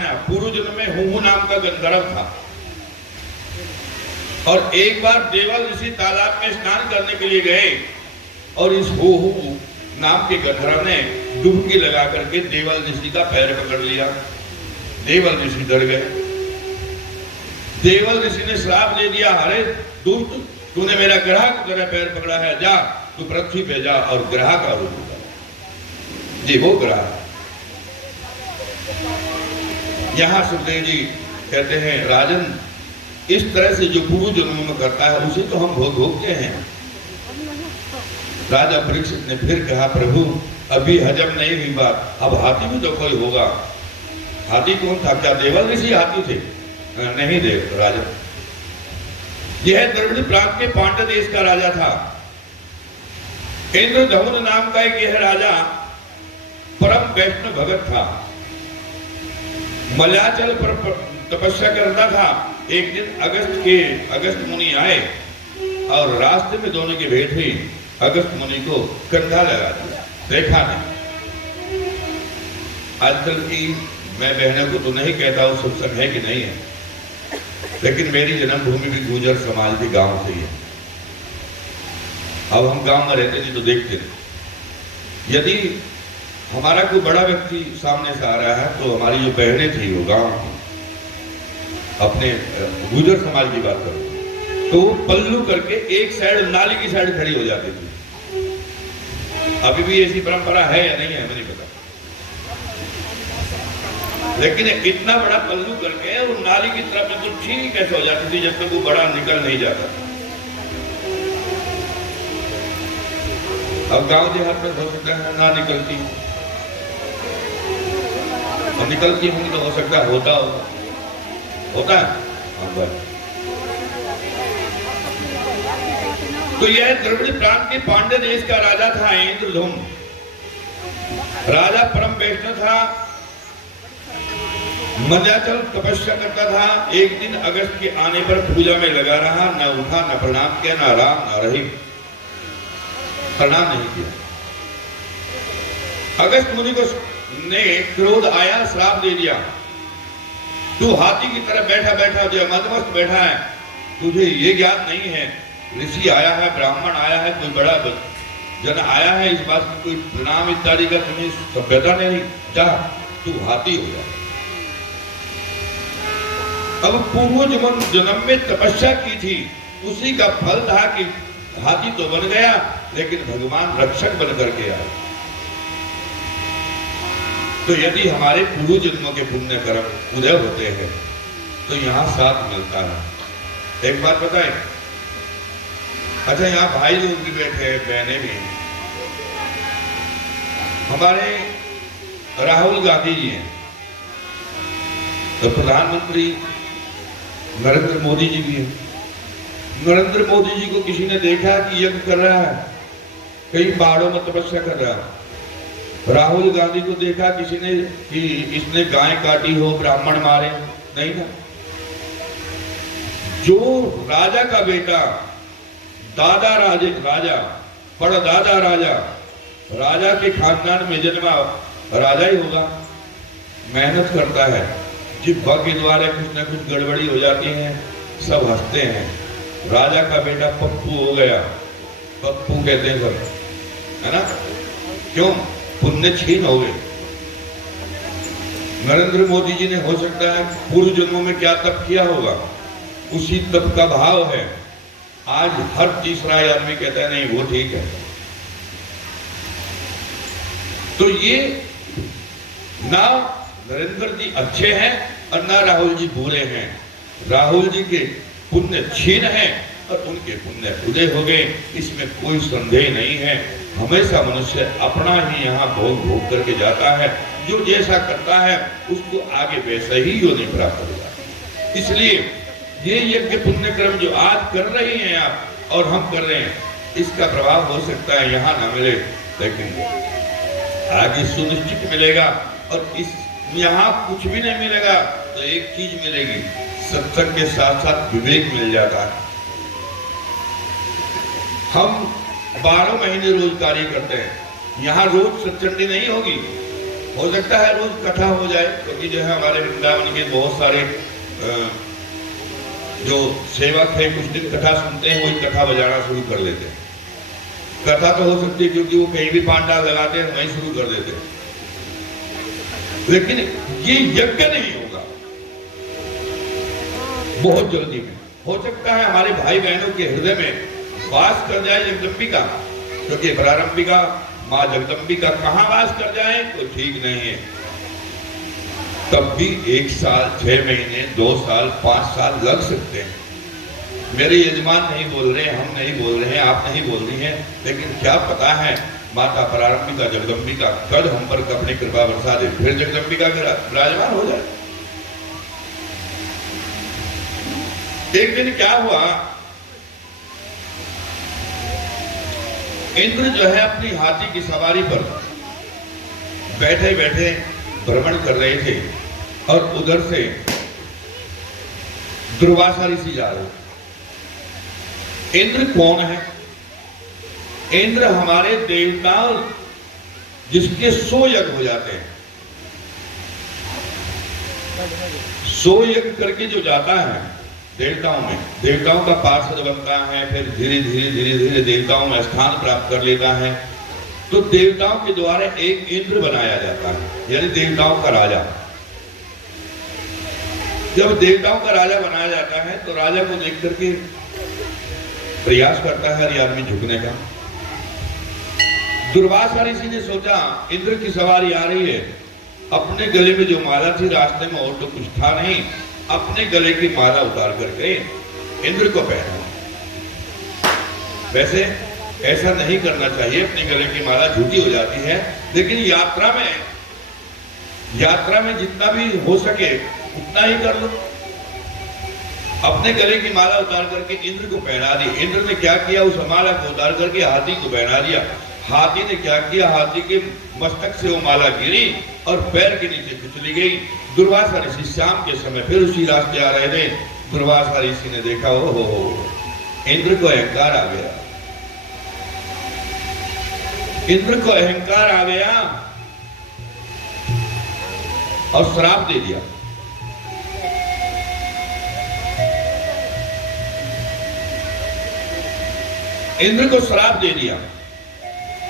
है ना, पूर्व जन्म में हूहू नाम का गंधर्व था और एक बार देवल ऋषि तालाब में स्नान करने के लिए गए और इस हूहू नाम के गंधर्व ने डुबकी लगा करके देवल ऋषि का पैर पकड़ लिया। देवल ऋषि डर गए। देवल ऋषि ने श्राप दे दिया, अरे दुष्ट, तूने मेरा ग्राहक की तरह पैर पकड़ा है, जा तू पृथ्वी पे जा और ग्रह का रूप ले। जी वो ग्रह। यहां सुखदेव जी कहते हैं, राजन, इस तरह से जो पूर्व जन्म में करता है उसे तो हम भोगते हैं। राजा परीक्षित ने फिर कहा, प्रभु अभी हजम नहीं हुई बात, अब हाथी भी तो कोई होगा। हाथी कौन था? क्या देवल ऋषि हाथी थे? नहीं देव राजा। यह द्रविड़ प्रांत के पांड्य देश का राजा था। इंद्रधमुन नाम का एक यह राजा परम वैष्णव भगत था। मलयाचल पर तपस्या करता था। एक दिन अगस्त मुनि आए और रास्ते में दोनों की भेंट हुई। अगस्त मुनि को कंधा लगा दिया, देखा नहीं। आजकल की मैं बहनों को तो नहीं कहता हूं सत्संग है कि नहीं है, लेकिन मेरी जन्मभूमि भी गुर्जर समाज के गांव से ही है। अब हम गांव में रहते नहीं तो देखते नहीं। यदि हमारा कोई बड़ा व्यक्ति सामने से आ रहा है तो हमारी जो बहनें थी वो गांव की, अपने गुर्जर समाज की बात करो, तो वो पल्लू करके एक साइड नाली की साइड खड़ी हो जाती थी। अभी भी ऐसी परंपरा है या नहीं है मुझे पता, लेकिन इतना बड़ा पल्लू करके वो नाली की तरफ तो ठीक ऐसे हो जाती थी जब तक वो बड़ा निकल नहीं जाता। अब गांव देहात में हो सकता है ना निकलती, और निकलती होंगी तो हो सकता है होता है। तो यह द्रविड़ प्रांत के पांड्य देश का राजा था इंद्रधुम। राजा परम वैष्णव था, मलयाचल तपस्या करता था। एक दिन अगस्त के आने पर पूजा में लगा रहा, न उठा, न प्रणाम किया, न राम न रहीम, प्रणाम नहीं किया। अगस्त मुनि को ने क्रोध आया, श्राप दे दिया, तू हाथी की तरह बैठा बैठा जो मदमस्त बैठा है, तुझे ये ज्ञात नहीं है ऋषि आया है, ब्राह्मण आया है, कोई बड़ा जन आया है, इस बात में कोई प्रणाम इत्यादि का तुम्हें सभ्यता नहीं, जा तू हाथी हो जा। अब पूर्व जन्म में तपस्या की थी, उसी का फल था कि हाथी तो बन गया, लेकिन भगवान रक्षक बन करके आए। तो यदि हमारे पूर्व जन्मों के पुण्य कर्म उदय होते हैं तो यहाँ साथ मिलता है। एक बात बताएं, अच्छा यहाँ भाई लोग भी बैठे हैं, बहनें भी। हमारे राहुल गांधी जी हैं, तो प्रधानमंत्री नरेंद्र मोदी जी भी हैं। नरेंद्र मोदी जी को किसी ने देखा कि यज्ञ कर रहा है, कई पहाड़ों में तपस्या कर रहा है। राहुल गांधी को देखा किसी ने कि इसने गाय काटी हो, ब्राह्मण मारे, नहीं ना। जो राजा का बेटा, दादा राजा, परदादा राजा, राजा के खानदान में जन्मा राजा ही होगा, मेहनत करता है। जिब्बा के द्वारा कुछ ना कुछ गड़बड़ी हो जाती है, सब हंसते हैं। राजा का बेटा पप्पू हो गया, पप्पू कहते हैं सब, है ना, क्यों? पुण्य छीन हो गए। नरेंद्र मोदी जी ने हो सकता है पूर्व जन्मों में क्या तप किया होगा, उसी तप का भाव है। आज हर तीसरा आदमी कहता है नहीं वो ठीक है। तो ये ना नरेंद्र जी अच्छे हैं और ना राहुल जी बुरे हैं। राहुल जी के पुण्य छीन है और उनके पुण्य उदय हो गए, इसमें कोई संदेह नहीं है। हमेशा मनुष्य अपना ही यहाँ भोग करके जाता है, जो जैसा करता है उसको आगे वैसा ही योनि प्राप्त होगा। इसलिए ये यज्ञ पुण्य क्रम जो आज कर रहे हैं आप और हम कर रहे हैं, इसका प्रभाव हो सकता है यहाँ ना मिले, लेकिन आगे सुनिश्चित मिलेगा। और इस यहाँ कुछ भी नहीं मिलेगा तो एक चीज मिलेगी, सत्संग के साथ साथ विवेक मिल जाता है। हम 12 महीने रोज कार्य करते हैं, यहाँ रोज सत्संगी नहीं होगी, हो सकता है रोज कथा हो जाए, क्योंकि जो है हमारे वृंदावन के बहुत सारे जो सेवक है कुछ दिन कथा सुनते हैं, वही कथा बजाना शुरू कर देते हैं। कथा तो हो सकती है क्योंकि वो कहीं भी पांडाल लगाते हैं वहीं शुरू कर देते हैं, लेकिन ये यज्ञ नहीं होगा बहुत जल्दी में। हो सकता है हमारे भाई बहनों के हृदय में वास कर जाए जगदम्बिका, क्योंकि प्रारंभिका माँ जगदम्बिका कहाँ वास कर जाए तो ठीक नहीं है। तब भी 1 साल 6 महीने 2 साल 5 साल लग सकते हैं। मेरे यजमान नहीं बोल रहे, हम नहीं बोल रहे हैं, आप नहीं बोल रही हैं, लेकिन क्या पता है माता प्रारंभिका जगदम्बिका कल हम पर अपनी कृपा बरसा दे, फिर जगदम्बिका विराजमान हो जाए। एक दिन क्या हुआ, इंद्र जो है अपनी हाथी की सवारी पर बैठे बैठे भ्रमण कर रहे थे और उधर से दुर्वासा ऋषि जा रहे। इंद्र कौन है? इंद्र हमारे देवता जिसके 100 यज्ञ हो जाते हैं। 100 यज्ञ करके जो जाता है देवताओं में, देवताओं का पार्षद बनता है, फिर धीरे धीरे देवताओं में स्थान प्राप्त कर लेता है, तो देवताओं के द्वारा एक इंद्र बनाया जाता है, यानी देवताओं का राजा। जब देवताओं का राजा बनाया जाता है तो राजा को देख करके प्रयास करता है हर आदमी झुकने का। दुर्वासा ऋषि ने सोचा इंद्र की सवारी आ रही है, अपने गले में जो माला थी रास्ते में और तो कुछ था नहीं, अपने गले की माला उतार करके इंद्र को पहना। वैसे ऐसा नहीं करना चाहिए, अपने गले की माला झूठी हो जाती है, लेकिन यात्रा में जितना भी हो सके उतना ही कर लो। अपने गले की माला उतार करके इंद्र को पहना दी। इंद्र ने क्या किया, उस माला को उतार करके हाथी को पहना दिया। हाथी ने क्या किया, हाथी के मस्तक से वो माला गिरी और पैर के नीचे फिसली गई। दुर्वासा ऋषि शाम के समय फिर उसी रास्ते आ रहे थे। दुर्वासा ऋषि ने देखा, ओ हो, इंद्र को अहंकार आ गया, इंद्र को अहंकार आ गया और श्राप दे दिया। इंद्र को श्राप दे दिया,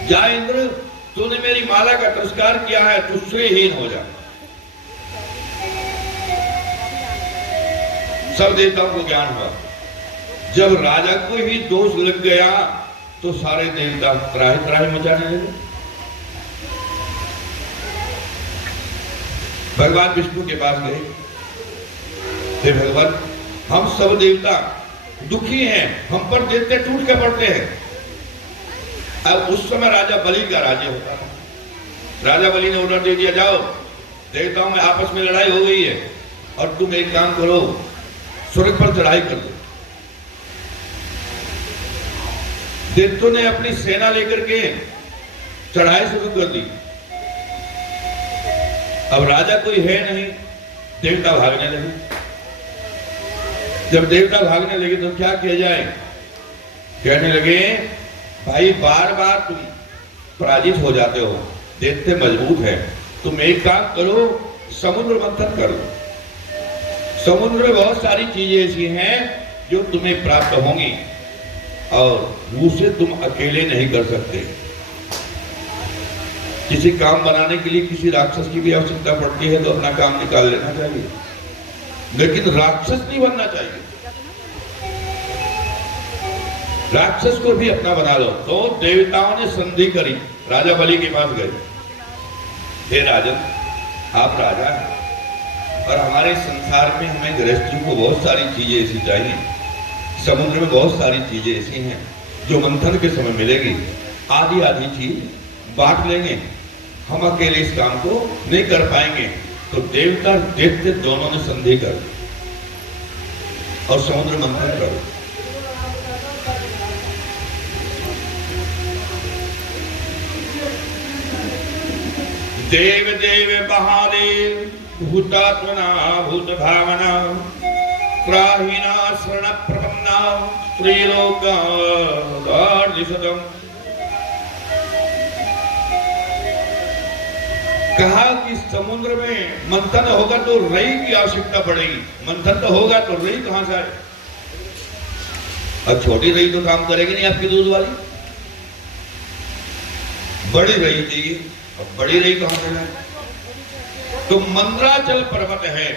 जा इंद्र, तूने मेरी माला का तिरस्कार किया है, तू श्रेयहीन हो जा। सब देवताओं को ज्ञान हुआ। जब राजा को ही दोष लग गया तो सारे देवता त्राही त्राही मचाने लगे। भगवान विष्णु के पास गए, हे भगवान, हम सब देवता दुखी हैं, हम पर दैत्य टूट के पड़ते हैं। अब उस समय राजा बलि का राज्य होता था। राजा बलि ने ऑर्डर दे दिया, जाओ देवताओं में आपस में लड़ाई हो गई है और तुम एक काम करो, स्वर्ग पर चढ़ाई कर दो। दैत्यों ने अपनी सेना लेकर के चढ़ाई शुरू कर दी। अब राजा कोई है नहीं, देवता भागने लगे। जब देवता भागने लगे तो क्या किया जाए, कहने लगे, भाई बार बार तुम पराजित हो जाते हो, दैत्य मजबूत है, तुम एक काम करो, समुद्र मंथन कर लो। समुद्र में बहुत सारी चीजें ऐसी हैं जो तुम्हें प्राप्त होंगी और उसे तुम अकेले नहीं कर सकते। किसी काम बनाने के लिए किसी राक्षस की भी आवश्यकता पड़ती है तो अपना काम निकाल लेना चाहिए, लेकिन राक्षस नहीं बनना चाहिए। राक्षस को भी अपना बना लो। तो देवताओं ने संधि करी, राजा बलि के पास गए, हे राजन, आप राजा हैं और हमारे संसार में हमें गृहस्थियों को बहुत सारी चीजें ऐसी चाहिए, समुद्र में बहुत सारी चीजें ऐसी हैं जो मंथन के समय मिलेगी, आधी आधी चीज बांट लेंगे, हम अकेले इस काम को नहीं कर पाएंगे। तो देवता दैत्य दोनों ने संधि कर और समुद्र मंथन करो। देव देव महादेव भूतात्मना भूत भावना प्राहिना शरण प्रपन्ना स्त्रीलोका कहा कि समुद्र में मंथन होगा तो रई की आवश्यकता पड़ेगी, मंथन तो होगा तो रई कहां से आए? अब छोटी रई तो काम करेगी नहीं आपकी दूध वाली, बड़ी रई चाहिए। अब बड़ी रई कहां से लाए? तो मंद्राचल पर्वत है,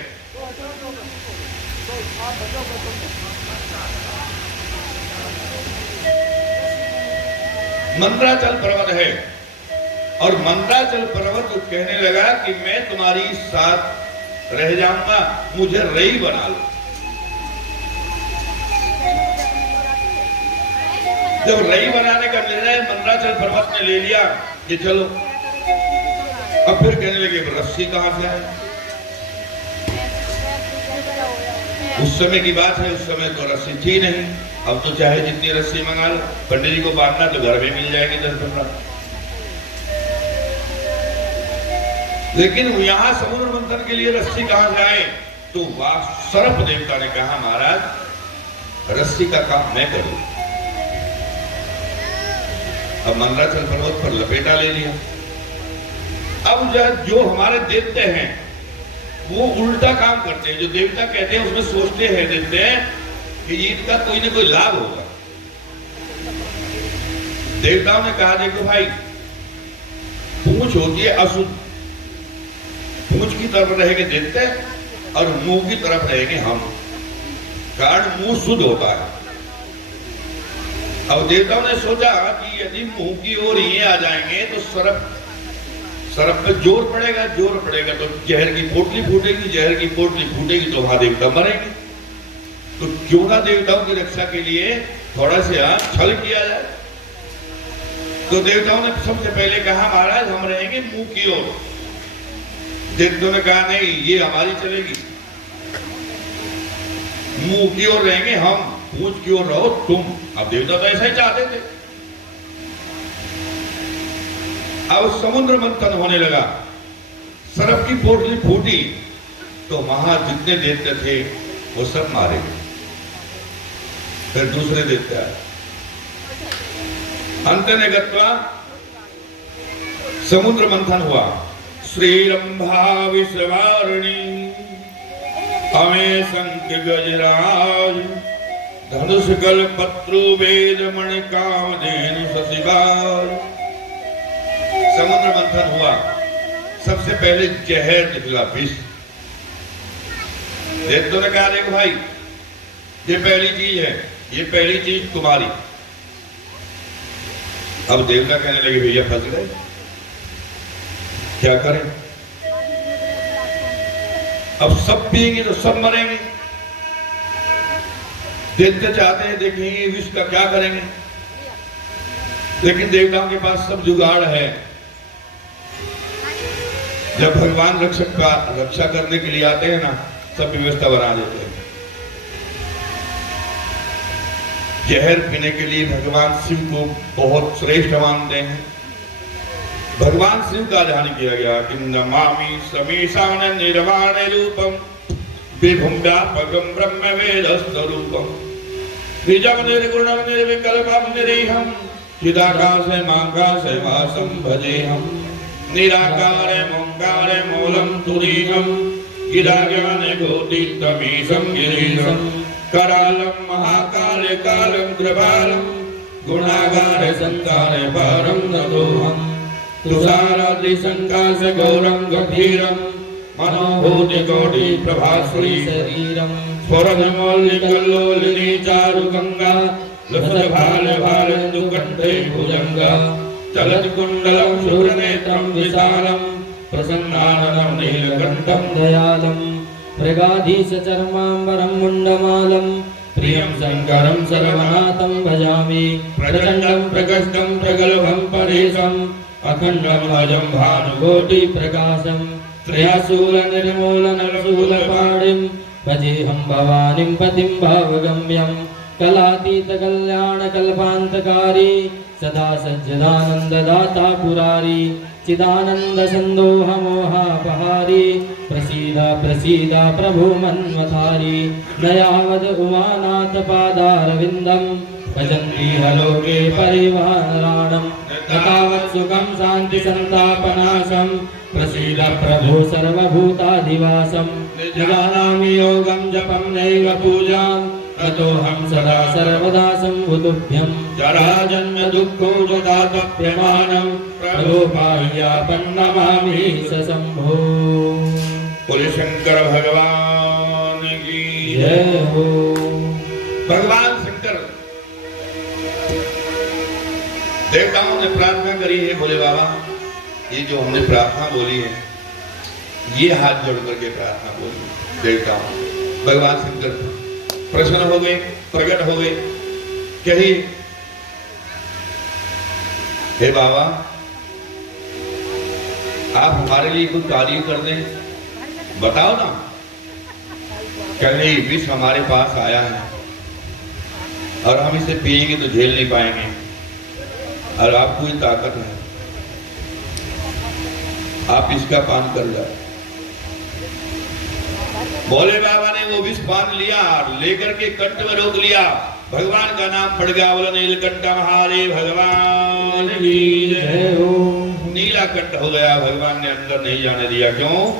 मंद्राचल पर्वत है, और मंद्राचल पर्वत कहने लगा कि मैं तुम्हारी साथ रह जाऊंगा, मुझे रई बना लो। जब रई बनाने का निर्णय मंद्राचल पर्वत ने ले लिया कि चलो, अब फिर कहने लगे रस्सी कहां से आए? उस समय की बात है, उस समय तो रस्सी थी नहीं। अब तो चाहे जितनी रस्सी मंगा लो, पंडित जी को बांधना तो घर में मिल जाएगी 10-15। लेकिन यहां समुद्र मंथन के लिए रस्सी कहां से आए? तो वाह सर्प देवता ने कहा महाराज रस्सी का काम मैं करूं। अब मंद्राचल पर्वत पर लपेटा ले लिया। अब जो हमारे देवते हैं वो उल्टा काम करते हैं, जो देवता कहते हैं उसमें सोचते हैं देवते हैं कि इसका कोई ना कोई लाभ होगा। देवताओं ने कहा देखो भाई, पूंछ होती है अशुद्ध, पूंछ की तरफ रहेंगे देवते और मुंह की तरफ रहेंगे हम, कारण मुंह शुद्ध होता है। अब देवताओं ने सोचा कि यदि मुंह की ओर ये आ जाएंगे तो सरप पे जोर पड़ेगा, जोर पड़ेगा तो जहर की पोटली फूटेगी, जहर की पोटली फूटेगी तो वहां देवता मरेंगे। तो क्यों ना देवताओं की रक्षा के लिए थोड़ा सा छल किया जाए। तो देवताओं ने सबसे पहले कहा महाराज हम रहेंगे मुंह की ओर। देवताओं ने कहा नहीं ये हमारी चलेगी, मुंह की ओर रहेंगे हम, पूंछ की ओर रहो तुम। अब देवता तो ऐसा ही चाहते थे। अब समुद्र मंथन होने लगा, सरप की पोटली फूटी तो वहां जितने देवते थे वो सब मारे गए। फिर दूसरे देवते आए, अंत ने गत्वा समुद्र मंथन हुआ। श्रीरंभा विश्ववारिणी अमे शंख गजराज धनुष कल्पत्रु वेद मणि कामधेनु शशिवार। समुद्र मंथन हुआ, सबसे पहले जहर निकला, विष। देवताओं ने कहा देखो भाई ये पहली चीज है, ये पहली चीज तुम्हारी। अब देवता कहने लगे भैया फंस गए, क्या करें? अब सब पिएंगे तो सब मरेंगे। देवते चाहते हैं देखेंगे विष का क्या करेंगे, लेकिन देवताओं के पास सब जुगाड़ है। जब भगवान रक्षा करने के लिए आते हैं ना, सब व्यवस्था बना देते हैं। जहर पीने के लिए भगवान शिव को बहुत श्रेष्ठ मानते हैं। भगवान शिव का ध्यान किया गया कि नमामि समीशान निर्वाण रूपम विभुम व्यापकम ब्रह्म वेद स्वरूपम निजम निर्गुणम निर्विकल्पम निरीहम चिदाकाशे माकाशे वासं भजेहम निराकारे मोंकारे मूलम तुरीहम गिराज्ञाने गोतीतमीशं गिरीशं करालम महाकाले कालम कृपालम गुणागारे संकारे परम नतोहम तुषाराद्रि संकाशे गौरं गभीरं मनोभूति कोटि प्रभास्वरी शरीरं स्फुरन्मौलि कल्लोलिनी चारु गंगा लसत भाल भालेन्दु कंठे भुजंगा चलति कुंडलं शूरनेत्रं विशालं प्रसन्नाननं नीलकण्ठं दयालं मृगाधीश चर्माम्बरं मुण्डमालं प्रियं शङ्करं सर्वनाथं भजामि प्रचण्डं प्रकष्टं प्रगल्भं परेशम् अखण्डं अजं भानुकोटिप्रकाशं त्रयाशूलनिर्मूलनशूलपाणिं भजेऽहं भवानीं पतिं भावगम्यं कलातीतकल्याणकल्पान्तकारी सदा सज्जदानन्ददाता पुरारी चिदानन्दसन्दोहमोहापहारी प्रसीद प्रसीद प्रभो मन्मथारी न यावद् उमानाथ पादारविन्दं भजन्ति हलोके परिवाराणं न तावत् सुखं शान्तिसन्तापनाशं प्रसीद प्रभो सर्वभूताधिवासं निजानामि योगं जपं नैव पूजां ततोऽहं सदा सर्वदा संभुतुभ्यं जराजन्म दुःखो जदातप्यमानं प्रभोपाह्यापन्नमामि सशम्भो। बोले शंकर भगवान की जय हो। भगवान शंकर देवताओं ने प्रार्थना करी है, बोले बाबा ये जो हमने प्रार्थना बोली है, ये हाथ जोड़ करके प्रार्थना बोली देवताओं। भगवान शंकर प्रसन्न हो गए, प्रकट हो गए, कही हे बाबा आप हमारे लिए कुछ कार्य कर दें, बताओ ना। कहीं विष हमारे पास आया है और हम इसे पिएंगे तो झेल नहीं पाएंगे, और आपको ही ताकत है, आप इसका पान कर जाए। भोले बाबा ने वो विष पान लिया, लेकर के कंठ में रोक लिया, भगवान का नाम पड़ गया, बोला नीलकंठ महादेव भगवान की जय हो। नीला कंठ हो गया, भगवान ने अंदर नहीं जाने दिया। क्यों?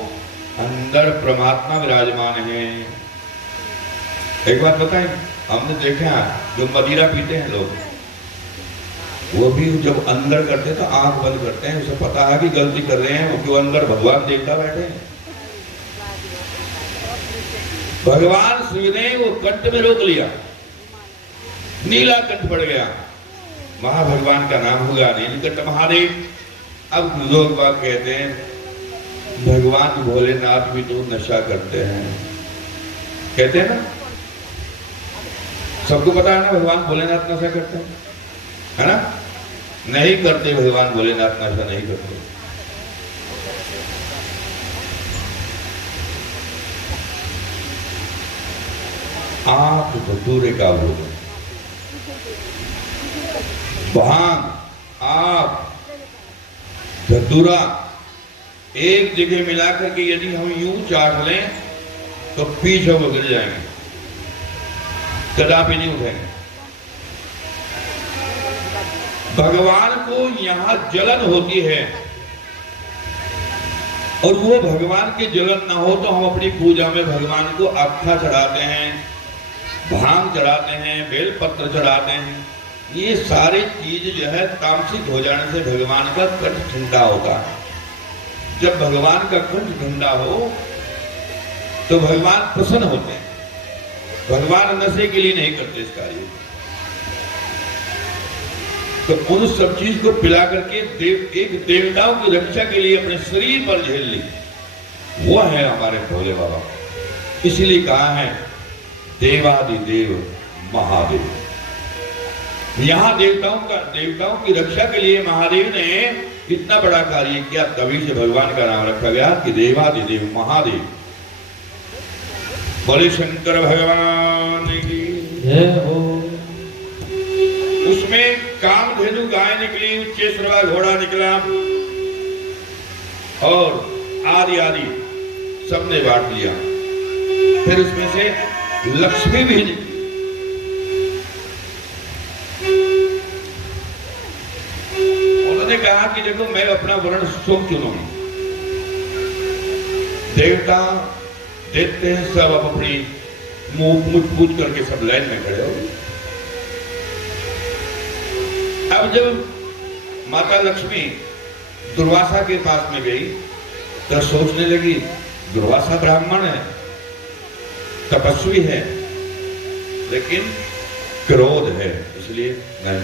अंदर परमात्मा विराजमान है। एक बात बताएं, हमने देखा जो मदिरा पीते हैं लोग, वो भी जब अंदर करते हैं तो आंख बंद करते हैं, उसे पता है कि गलती कर रहे हैं, क्यों अंदर भगवान देवता बैठे हैं। भगवान शिव ने वो कंठ में रोक लिया, नीला कंठ पड़ गया, महाभगवान का नाम होगा नीलकंठ महादेव। अब लोग बात कहते हैं भगवान भोलेनाथ भी तो नशा करते हैं, कहते हैं ना, सबको पता है ना भगवान भोलेनाथ नशा करते हैं, है ना? नहीं करते, भगवान भोलेनाथ नशा नहीं करते। आप धतूरे का भोग, भांग, आप धतूरा एक जगह मिलाकर के यदि हम यूं चाट लें तो पीछे वो गिर जाएंगे, कदापि नहीं उठेंगे। भगवान को यहां जलन होती है, और वो भगवान की जलन ना हो तो हम अपनी पूजा में भगवान को अक्षा चढ़ाते हैं, भांग चढ़ाते हैं, बेलपत्र चढ़ाते हैं। ये सारी चीज जो है तामसिक हो जाने से भगवान का कंठ ठंडा होता है। जब भगवान का कंठ ठंडा हो तो भगवान प्रसन्न होते हैं। भगवान नशे के लिए नहीं करते इस कार्य, तो उन सब चीज को पिला करके एक देवताओं की रक्षा के लिए अपने शरीर पर झेल ली, वो है हमारे भोले बाबा। इसलिए कहा है देवादिदेव महादेव। यहां देवताओं की रक्षा के लिए महादेव ने इतना बड़ा कार्य किया, तभी से भगवान का नाम रखा गया कि देवादिदेव महादेव। बोले शंकर भगवान की जय हो। उसमें कामधेनु गाय निकली, उच्चेश्वरा घोड़ा निकला, और आदि आदि सबने बांट लिया। फिर उसमें से लक्ष्मी भी निकली। उन्होंने कहा कि देखो मैं अपना वर्ण शुभ चुनूंगी। देवता देखते हैं सब अब अपनी मुंह पूछ करके सब लाइन में खड़े हो गए। अब जब माता लक्ष्मी दुर्वासा के पास में गई तो सोचने लगी दुर्वासा ब्राह्मण है, तपस्वी है, लेकिन क्रोध है, इसलिए नहीं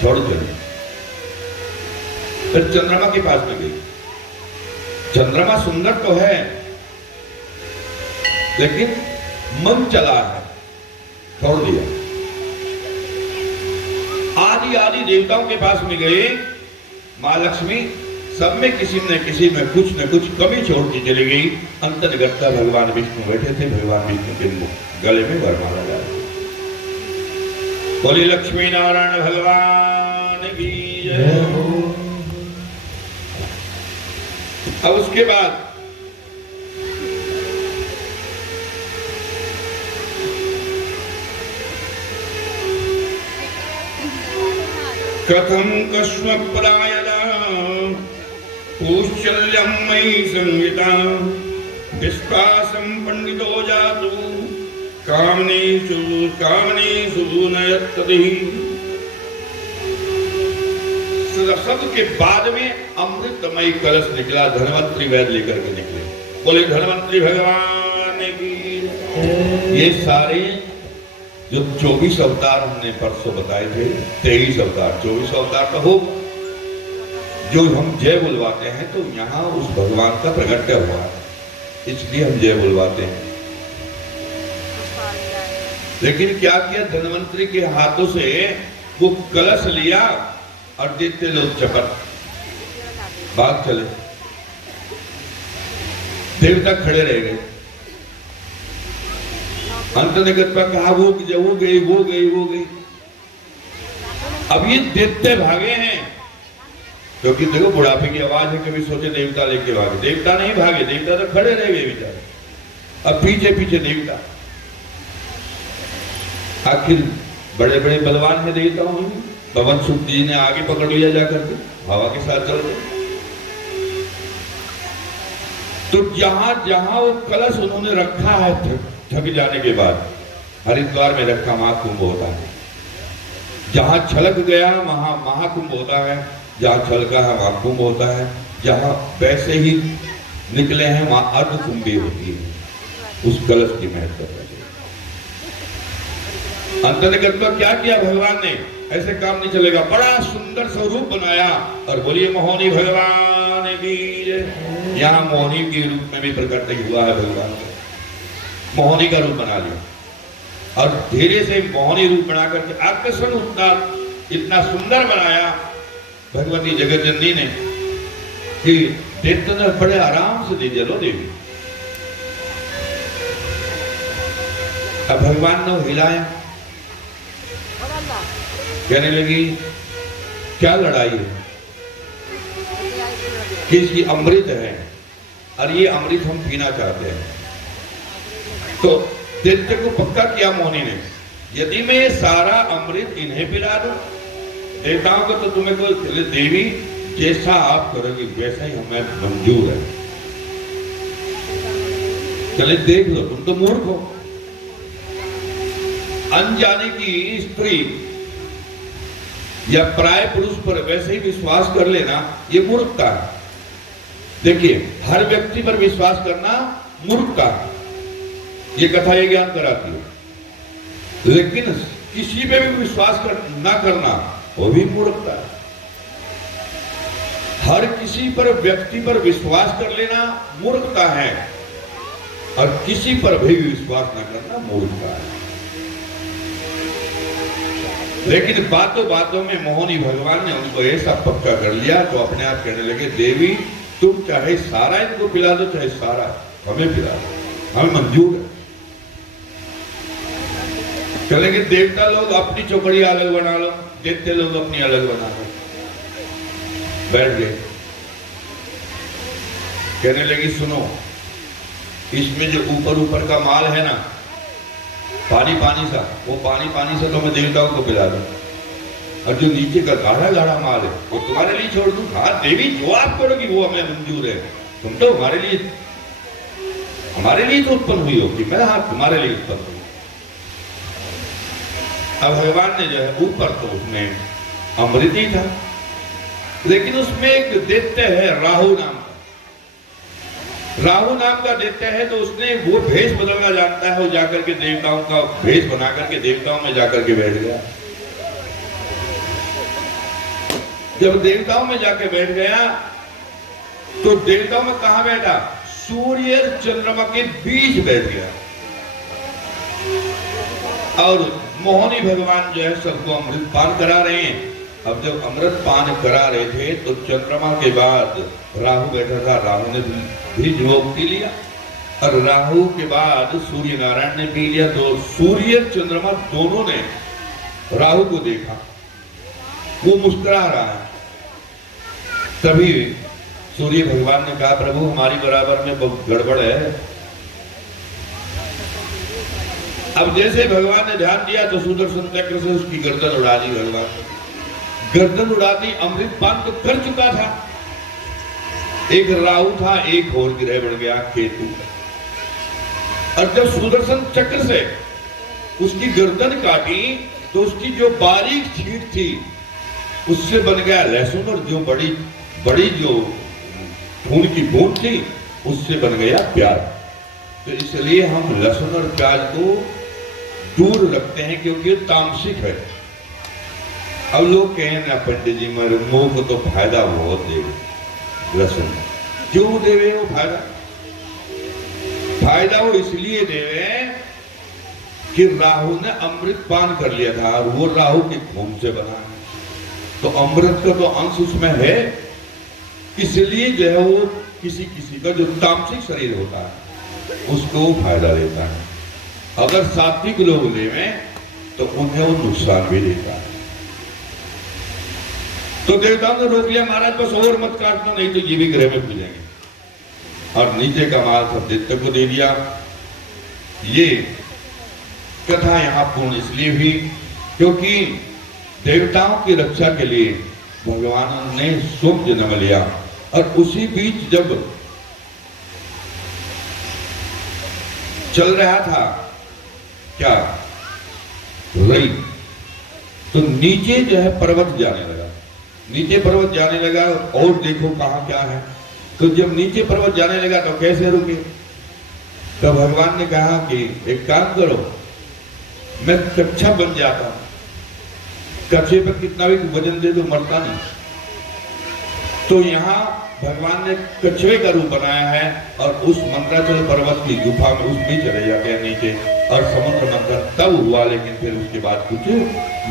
छोड़ दो। फिर चंद्रमा के पास में गई। चंद्रमा सुंदर तो है लेकिन मन चला है, छोड़ दिया। आदि आदि देवताओं के पास में गए, मां लक्ष्मी सब में किसी न कुछ कमी छोड़ती चली गई। अंतर्गता भगवान विष्णु बैठे थे, भगवान विष्णु के गले में वरमाला डाल। बोले लक्ष्मी नारायण भगवान की जय हो। अब उसके बाद कथम कस्म प्रायदा कौशल्यं मयि संहिता विश्वासं पंडितो जातु कामनेषु न यत्ततिः। सबके बाद में अमृतमय कलश निकला, धन्वंतरी वैद्य लेकर के निकले। बोले धन्वंतरी भगवान की। ये सारे जो 24 अवतार हमने परसों बताए थे, 23 अवतार, 24 अवतार तो हो जो हम जय बुलवाते हैं, तो यहाँ उस भगवान का प्रगट्य हुआ है, इसलिए हम जय बुलवाते हैं। लेकिन क्या किया, धन्वंतरी के हाथों से वो कलश लिया और देखते लोग चपट भाग चले, देवता खड़े रह गए। अंत ने कहा वो गई। अब ये देखते भागे हैं, क्योंकि देखो बुढ़ापे की आवाज है, कभी सोचे देवता लेके भागे, देवता नहीं भागे, देवता तो खड़े रह गए बेचारे। अब पीछे पीछे देवता, आखिर बड़े बड़े बलवान है देवताओं में। पवन सुत जी ने आगे पकड़ लिया जाकर के, हवा के साथ चल रहे। तो जहां जहां वो कलश उन्होंने रखा है, थक जाने के बाद हरिद्वार में रखा, महाकुंभ होता है। जहां छलक गया वहां महाकुंभ होता है, जहां छलका है वहां कुंभ होता है, जहां वैसे ही निकले हैं वहां अर्ध कुंभी होती है। उस कलश की महत्व है। अंतर्गत में क्या किया भगवान ने, ऐसे काम नहीं चलेगा, बड़ा सुंदर स्वरूप बनाया। और बोलिए मोहिनी भगवान की। यहाँ मोहिनी के रूप में भी प्रकट हुआ है भगवान, मोहिनी का रूप बना लिया। और धीरे से मोहिनी रूप बना करके आकर्षण इतना सुंदर बनाया भगवती जगत जननी ने कि दैत्य ने बड़े आराम से दे दिया। लो देवी, अब भगवान ने हिलाया, कहने लगी क्या लड़ाई है, कि इसकी अमृत है और ये अमृत हम पीना चाहते हैं। तो दैत्य को पक्का किया मोहिनी ने, यदि मैं ये सारा अमृत इन्हें पिला दूं देवताओं को, तो तुम्हें को देवी जैसा आप करोगे वैसा ही हमें मंजूर है। चले देख लो, तुम तो मूर्ख हो। अनजाने की स्त्री या प्राय पुरुष पर वैसे ही विश्वास कर लेना, ये मूर्खता है। देखिए, हर व्यक्ति पर विश्वास करना मूर्खता है, ये कथा ये ज्ञान कराती है। लेकिन किसी पे भी विश्वास ना करना वो भी मूर्खता है। हर किसी पर व्यक्ति पर विश्वास कर लेना मूर्खता है, और किसी पर भी विश्वास न करना मूर्खता है। लेकिन बातों बातों में मोहिनी भगवान ने उनको ऐसा पक्का कर लिया, तो अपने आप कहने लगे देवी तुम चाहे सारा इनको पिला दो, चाहे सारा हमें पिला दो, हमें मंजूर है। चलेंगे देवता लोग अपनी चौकड़ी अलग बना लो, दैत्य लोग अपनी अलग बना लो। बैठ गए, कहने लगी सुनो, इसमें जो ऊपर ऊपर का माल है ना, पानी पानी सा, वो पानी पानी से तो मैं देवताओं को पिला दूं, और जो नीचे का गाढ़ा गाढ़ा माल है वो तुम्हारे लिए छोड़ दूं। हाँ देवी, जो आप करोगी वो हमें मंजूर है, तुम तो हमारे लिए तो उत्पन्न हुई होगी, मैं हाँ तुम्हारे लिए उत्पन्न हुई। अब भगवान ने जो है ऊपर तो उसमें अमृत ही था, लेकिन उसमें एक दैत्य है राहु नाम का। राहु नाम का दैत्य है, तो उसने वो भेष बदलना जानता है, वो जाकर के देवताओं का भेष बना करके देवताओं में जाकर के बैठ गया। जब देवताओं में जाके बैठ गया, तो देवताओं में कहां बैठा, सूर्य चंद्रमा के बीच बैठ गया। और मोहिनी भगवान जो है सबको अमृत पान करा रहे हैं। अब जब अमृत पान करा रहे थे, तो चंद्रमा के बाद राहु बैठा था, राहु ने भी योग पी लिया, और राहु के बाद सूर्य नारायण ने पी लिया। तो सूर्य चंद्रमा दोनों ने राहु को देखा, वो मुस्कुरा रहा है। तभी सूर्य भगवान ने कहा प्रभु हमारी बराबर में बहुत गड़बड़ है। अब जैसे भगवान ने ध्यान दिया, तो सुदर्शन चक्र से उसकी गर्दन उड़ा दी। भगवान गर्दन उड़ा दी, अमृत पान तो कर चुका था, एक राहु था, एक और ग्रह बढ़ गया केतु। और जब सुदर्शन चक्र से उसकी गर्दन काटी तो उसकी जो बारीक छींट थी उससे बन गया लहसुन, और जो बड़ी बड़ी जो खून की बूंद थी उससे बन गया प्याज। तो इसलिए हम लहसुन और प्याज को दूर रखते हैं क्योंकि तामसिक है। अब लोग कहें ना पंडित जी मेरे मुंह को तो फायदा बहुत देवे लहसुन, क्यों देवे वो फायदा? फायदा वो इसलिए देवे कि राहु ने अमृत पान कर लिया था और वो राहु के खून से बना है, तो अमृत का तो अंश उसमें है, इसलिए जो है वो किसी किसी का जो तामसिक शरीर होता है उसको फायदा देता है। अगर सात्विक लोग लेवे तो उन्हें वो नुकसान भी देता है। तो देवताओं ने रोक लिया, महाराज बस और मत काटना नहीं तो ये भी ग्रह में पूजेंगे, और नीचे का माल सब दैत्य को दे दिया। ये कथा यहाँ पूर्ण इसलिए हुई क्योंकि देवताओं की रक्षा के लिए भगवान ने स्वयं जन्म लिया, और उसी बीच जब चल रहा था क्या रई, तो नीचे जो है पर्वत जाने लगा, नीचे पर्वत जाने लगा, और देखो कहाँ क्या है। तो जब नीचे पर्वत जाने लगा तो कैसे रुके? तो भगवान ने कहा कि एक काम करो, मैं कच्छप बन जाता हूं, कच्छे पर कितना भी वजन दे दो मरता नहीं। तो यहाँ भगवान ने कछुए का रूप बनाया है और उस मंदराचल पर्वत की गुफा में उसमें चले जाते हैं नीचे, और समुद्र मंथन तब हुआ, लेकिन फिर उसके बाद कुछ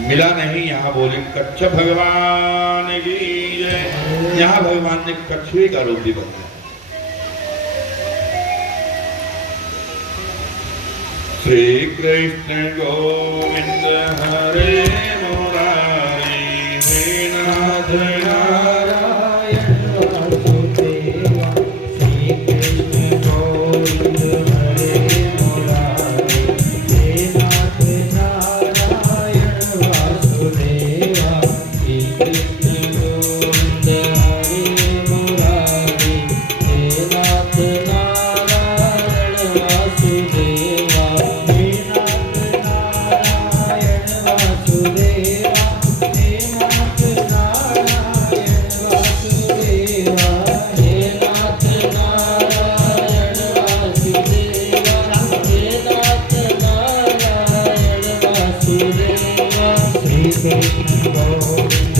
मिला नहीं। यहाँ बोले कच्छप भगवान की जय। यहाँ भगवान ने कछुए का रूप भी बनाया। श्री कृष्ण गोविंद हरे मुरारी, हे नाथ नारायण वासुदेवा। श्री कृष्ण गोविंद हरे मुरारी, हे नाथ नारायण वासुदेवा। श्री कृष्ण गोविंद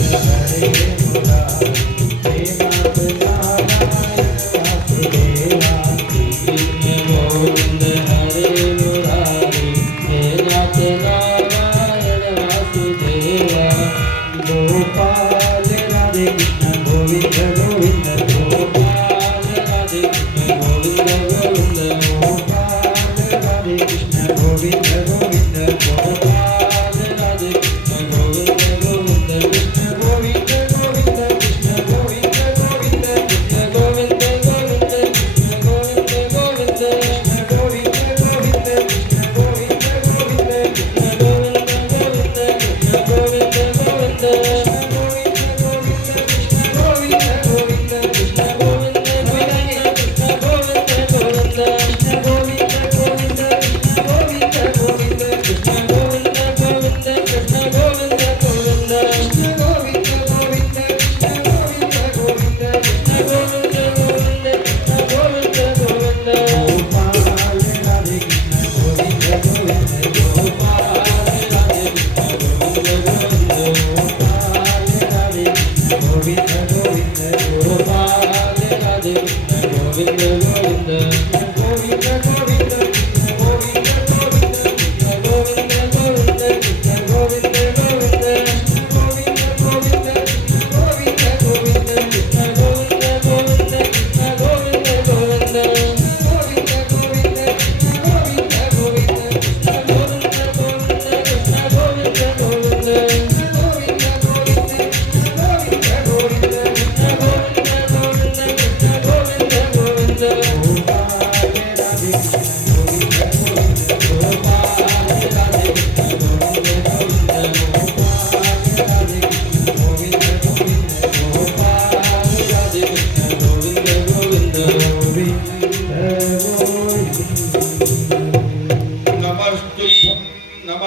हरे मुरारी, हे नाथ नारायण वासुदेवा। गोविंद हरे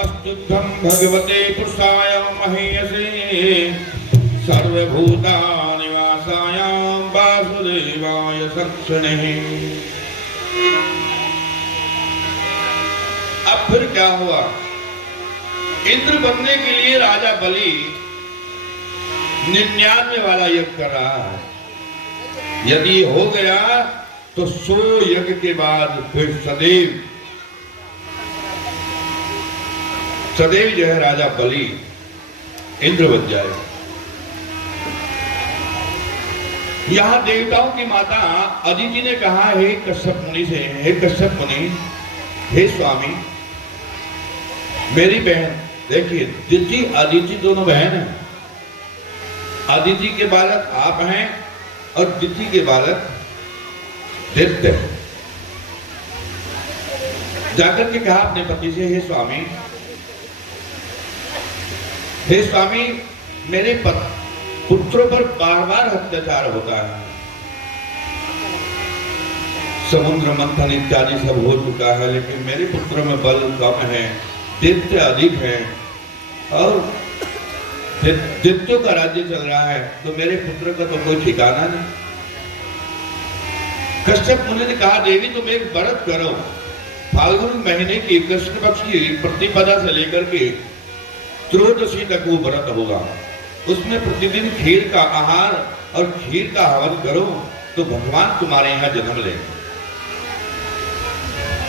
नमस्तुभ्यं भगवते पुरुषाय महेयसे सर्वभूतानिवासाय वासुदेवाय सक्षिणे। अब फिर क्या हुआ? इंद्र बनने के लिए राजा बलि 99 वाला यज्ञ कर रहा है। यदि हो गया तो 100 यज्ञ के बाद फिर सदैव जो है राजा बलि इंद्र बन जाएगा। यहां देवताओं की माता अदिति ने कहा हे कश्यप मुनि से, हे कश्यप मुनि, हे स्वामी, मेरी बहन देखिए, दिति अदिति दोनों बहन हैं। अदिति के बालक आप हैं और दिति के बालक दैत्य हैं। जाकर के कहा अपने पति से, हे स्वामी, मेरे पुत्रों पर बार बार अत्याचार होता है। समुद्र मंथन इत्यादि सब हो चुका है, लेकिन मेरे पुत्रों में बल कम है, दैत्य अधिक है और दैत्यों का राज्य चल रहा है, तो मेरे पुत्र का तो कोई ठिकाना नहीं। कश्यप मुनि ने कहा, देवी तुम एक व्रत करो, फाल्गुन महीने की कृष्ण पक्ष की प्रतिपदा से लेकर के त्रयोदशी तक वो व्रत होगा। उसमें प्रतिदिन खीर का आहार और खीर का हवन करो तो भगवान तुम्हारे यहाँ जन्म लेंगे।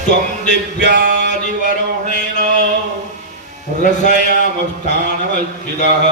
त्वं दिव्यादिवरोहेण रसयामष्टानवच्चिदः